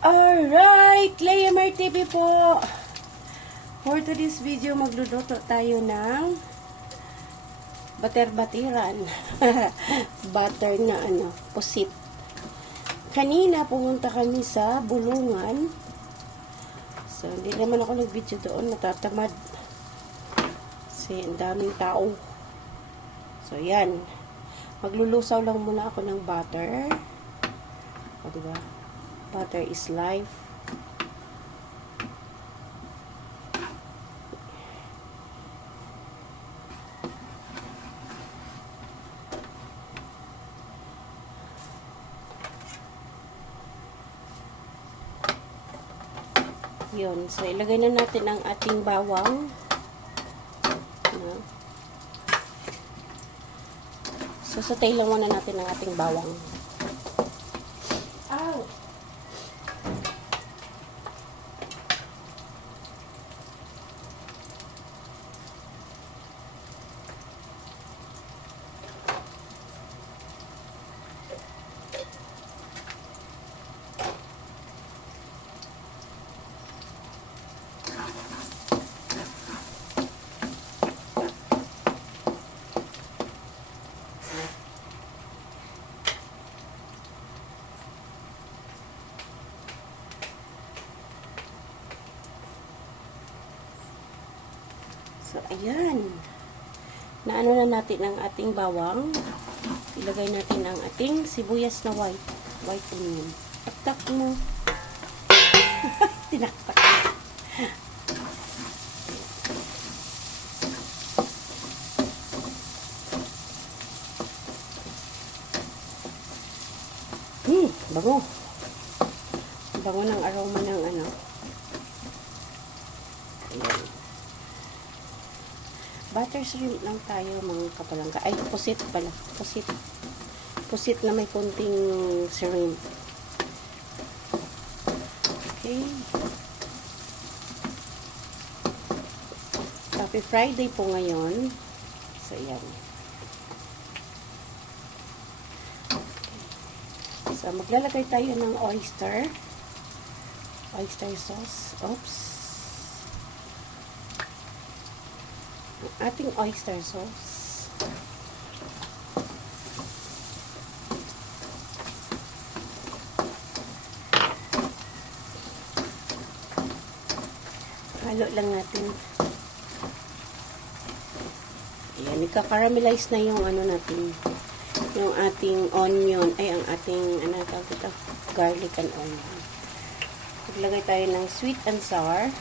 Alright, Layamar TV po. For today's video, magluluto tayo ng bater-batiran. Butter na pusit. Kanina pumunta kami sa Bulungan. So, hindi naman ako nag-video doon. Natatamad. Kasi ang daming tao. So, yan. Maglulusaw lang muna ako ng butter. O, diba? Butter is life. Yun. So, ilagay na natin ang ating bawang. So, satay lang muna natin ang ating bawang. Ow! So, ayan. Naano na natin ang ating bawang. Ilagay natin ang ating sibuyas na white onion. Taktak mo. Tinaktak. Bango. Bango ng aroma ng Ayan. Butter shrimp lang tayo mga kapalangga. Ay, pusit pala. Pusit. Pusit na may konting shrimp. Okay. Happy Friday po ngayon. So, yan. Okay. So, maglalagay tayo ng oyster. Oyster sauce. Oops. Ating oyster sauce. Halo lang natin. Ayan, ika-caramelize na yung natin. Yung ating onion. Ay, ang ating, garlic and onion. Maglagay tayo ng sweet and sour.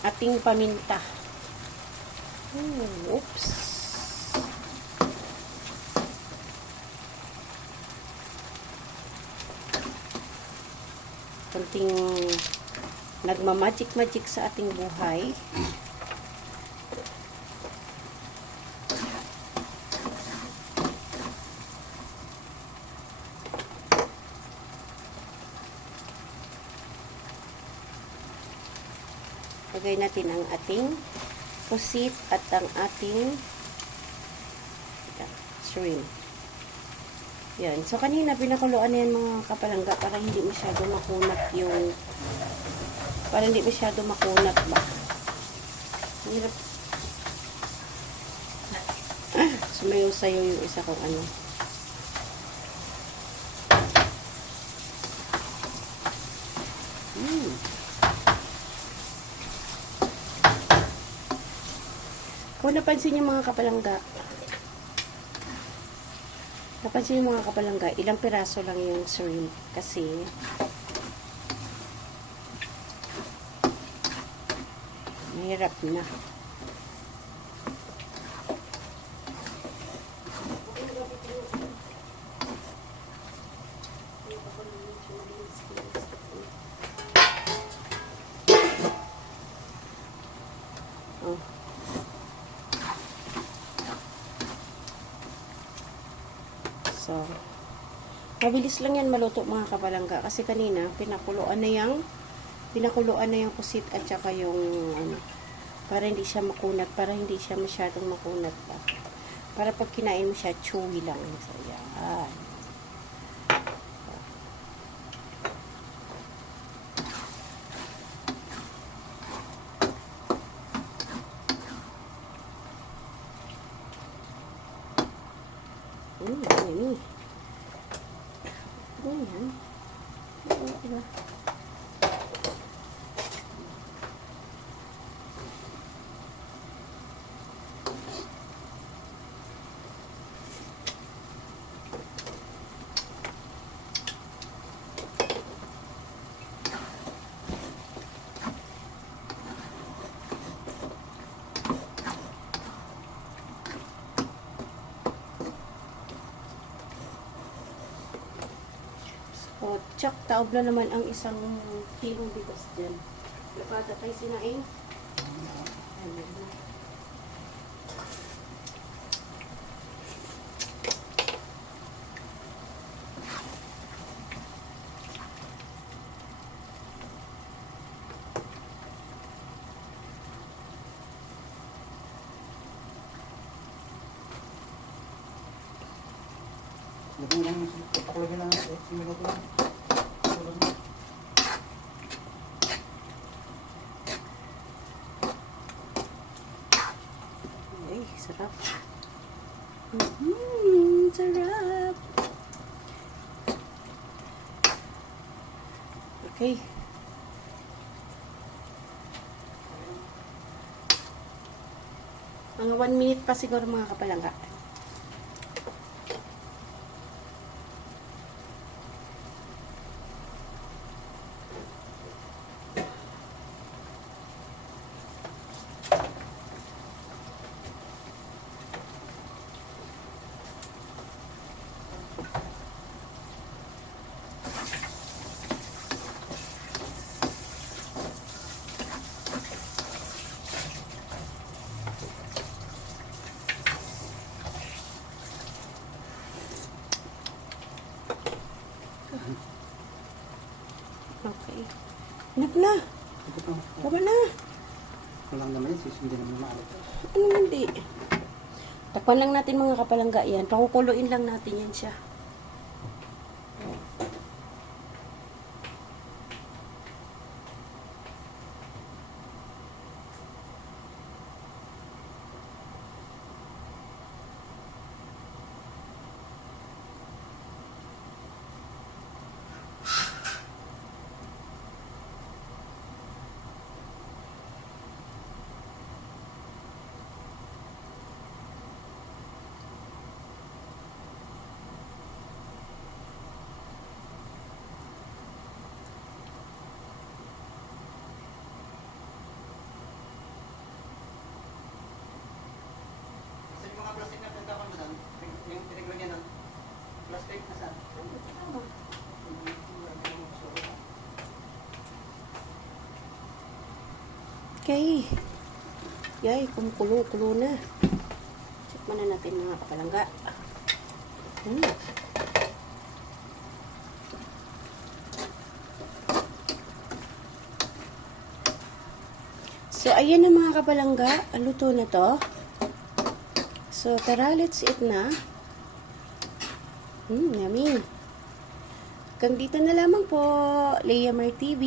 Ating paminta. Oops. Konting nagmamagic-magic sa ating buhay. Lagay natin ang ating pusit at ang ating shrimp. Yan. So, kanina pinakuluan na yan mga kapalangga para hindi masyado makunat ba. Hirap. Sumayo sa'yo yung isa kong Kung napansin niyo mga kapalangga, ilang piraso lang yung shrimp kasi mahirap na. So, mabilis lang yan maluto mga kapalangga kasi kanina pinakuluan na yung pusit at saka yung Para hindi siya makunat, para hindi siya masyadong makunat pa. Para pag kinain mo siya, chewy lang. So, yan. Yummy. Ganyan. Diba? O, tsak, taob na naman ang isang kilong bigas dyan. Lapata tayo sinaing. Ayan. Lagyan lang, papakulagyan lang, 8 minuto lang. Ay, sarap. Sarap. Okay. Mga 1 minute pa siguro mga kapalangga. Okay. Enough na. Ito pa. Tama na. Walang naman yun, hindi naman maalit. Ano hindi? Takpan lang natin mga kapalangga yan. Pakukuluin lang natin yan siya. Kasi yung mga plastic na pintapan mo doon, yung pinaglagyan ng plastic na saan? Okay. Yay, kumukulo-kulo na. Check muna natin mga kapalangga. So, ayan na mga kapalangga. Luto na to. So, tara, let's eat na. Yummy. Hanggang dito na lamang po. Leah Mar TV.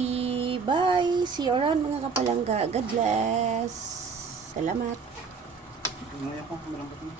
Bye. See you around mga kapalangga. God bless. Salamat. Ngayon ko, malambot na.